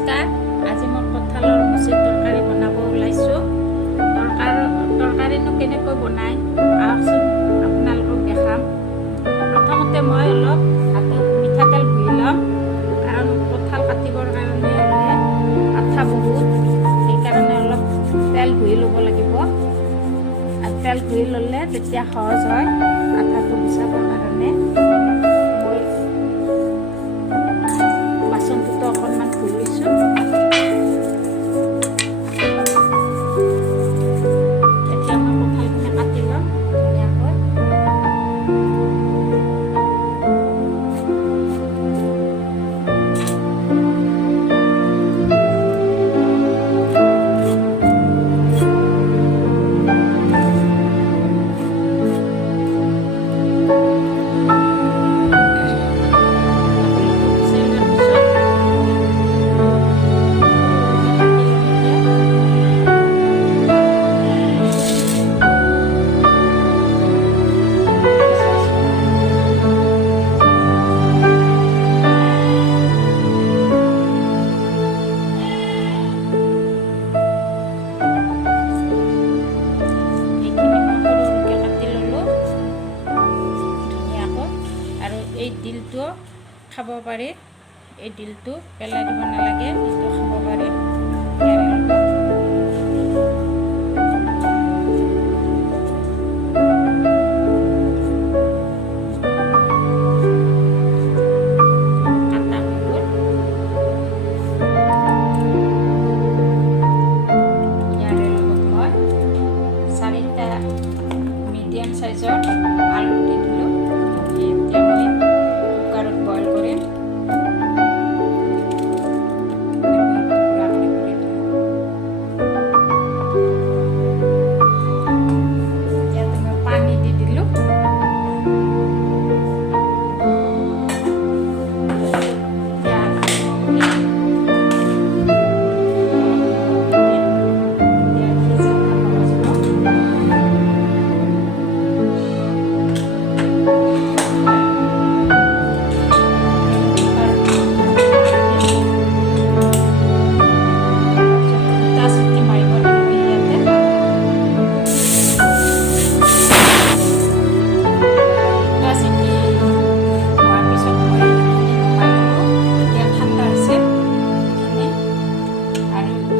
নমস্কাৰ। আজি মই কঁঠালৰ মুচিৰ তৰকাৰী বনাব ওলাইছোঁ। তৰকাৰীনো কেনেকৈ বনাই আহকচোন, আপোনালোকক দেখাম। প্ৰথমতে মই অলপ হাতত মিঠাতেল ঘঁহি ল'ম, কাৰণ কঁঠাল কাটিবৰ কাৰণে হ'লে আঠা বহুত, সেইকাৰণে অলপ তেল ঘঁহি ল'ব লাগিব। আৰু তেল ঘঁহি ল'লে তেতিয়া সহজ হয় আঠাটো গুচাবৰ কাৰণে। বাচনটোতো অকণমান ধুই লৈছোঁ। এতিয়া মই কঁঠালখিনি কাটি ল'ম ধুনীয়াকৈ। এই ডিলটো খাব পাৰি, এই ডিলটো পেলাই দিব নালাগে, এইটো খাব পাৰি। ইয়াৰে লগত মই 4টা মিডিয়াম সাইজৰ আলু দি দিলোঁ। এতিয়া মই কুকাৰত বইল কৰিম। ইয়াতে মই পানী দি দিলোঁ।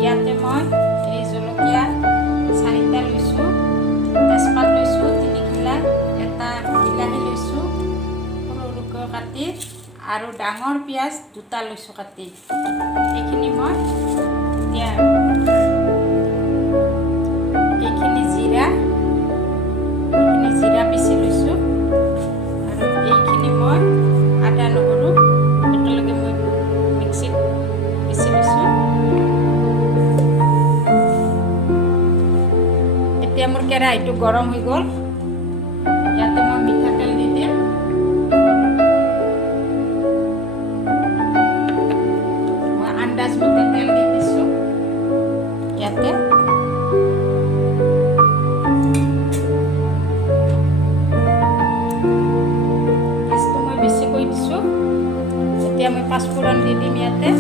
ইয়াতে মই এই জলকীয়া 4টা লৈছোঁ, তেজপাত লৈছোঁ 3 কিলা, এটা বিলাহী লৈছোঁ সৰু সৰুকৈ কাটি, আৰু ডাঙৰ পিঁয়াজ 2টা লৈছোঁ কাটি। এইখিনি মই এতিয়া এইখিনি জিৰা পিচি লৈছোঁ, আৰু এইখিনি মই আদা নহৰু একেলগে মই মিক্সিত পিচি লৈছোঁ। এতিয়া মোৰ কেৰাহীটো গৰম হৈ গ'ল। ইয়াতে মই মিঠাতেল দি দিম। মই আন্দাজ মতে তেল দি দিছোঁ ইয়াতে। গেছটো মই বেছিকৈ দিছোঁ। এতিয়া মই পাঁচফোৰণ দি দিম ইয়াতে।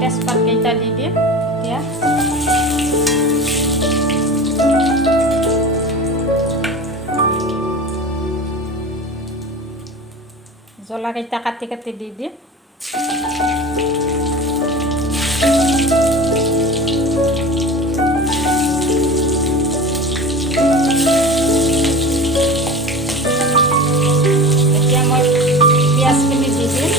তেজপাত কেইটা দি দিম এতিয়া। জ্বলা কেইটা কাটি কাটি দি দিম। এতিয়া মই পিঁয়াজখিনি দি দিম।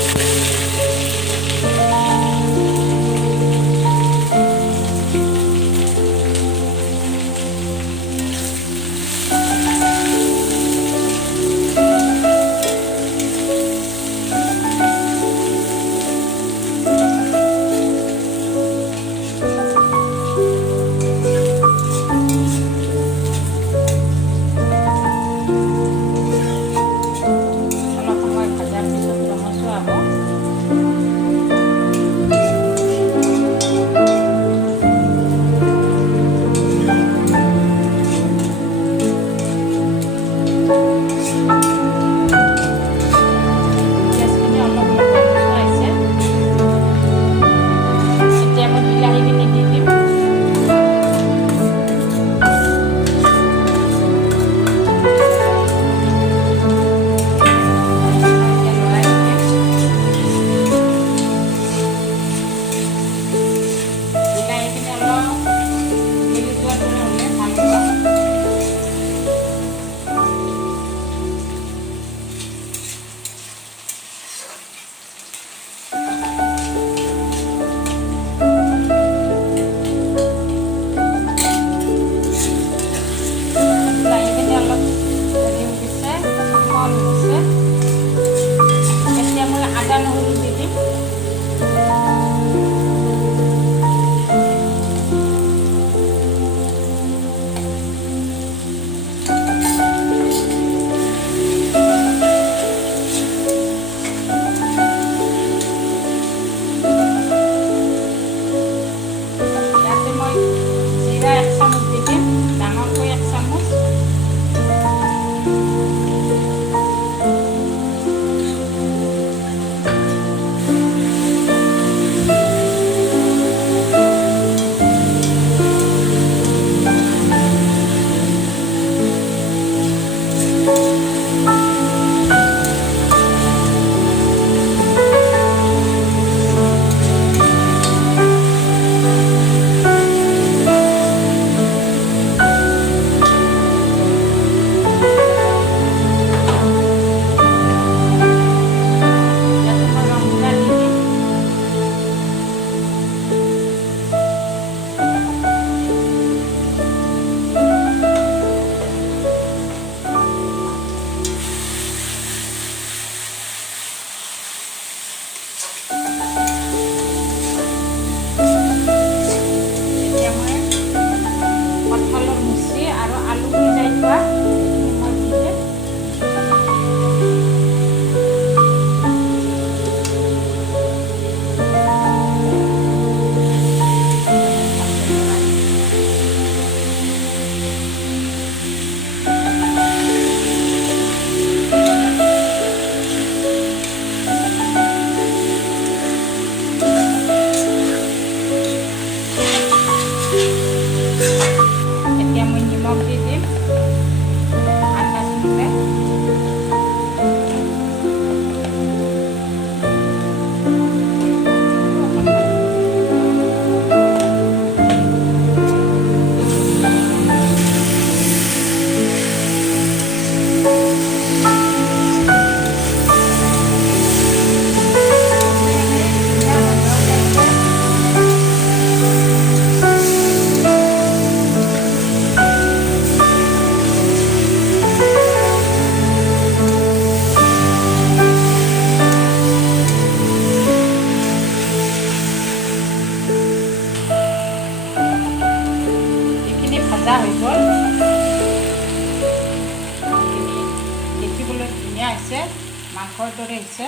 দৰে হৈছে।